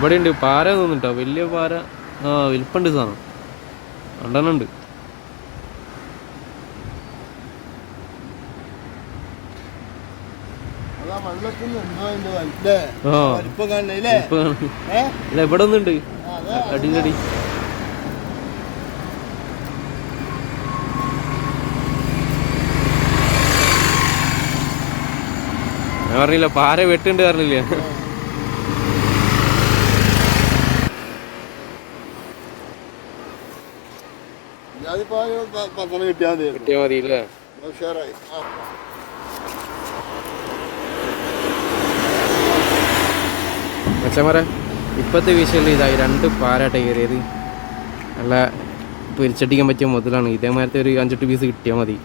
ഇവിടെ ഉണ്ട് പാര തോന്നിട്ടോ, വലിയ പാര. ആ വലിപ്പുണ്ട് സാധനം, രണ്ടെണ്ണം ഉണ്ട്. ഇവിടെ ഒന്നുണ്ട് അടിയിലടി. ഞാൻ പറഞ്ഞില്ല പാര വെട്ടുണ്ട് പറഞ്ഞില്ല. കിട്ടിയാ മതി അല്ലേ? മച്ചന്മാരെ ഇപ്പോഴത്തെ വിഷയം ഇതായി, 2 പാരാട്ട കയറിയത്. നല്ല പൊരിച്ചടിക്കാൻ പറ്റിയ മുതലാണ്. ഇതേമാരത്തെ ഒരു 5-8 പീസ് കിട്ടിയാൽ മതി.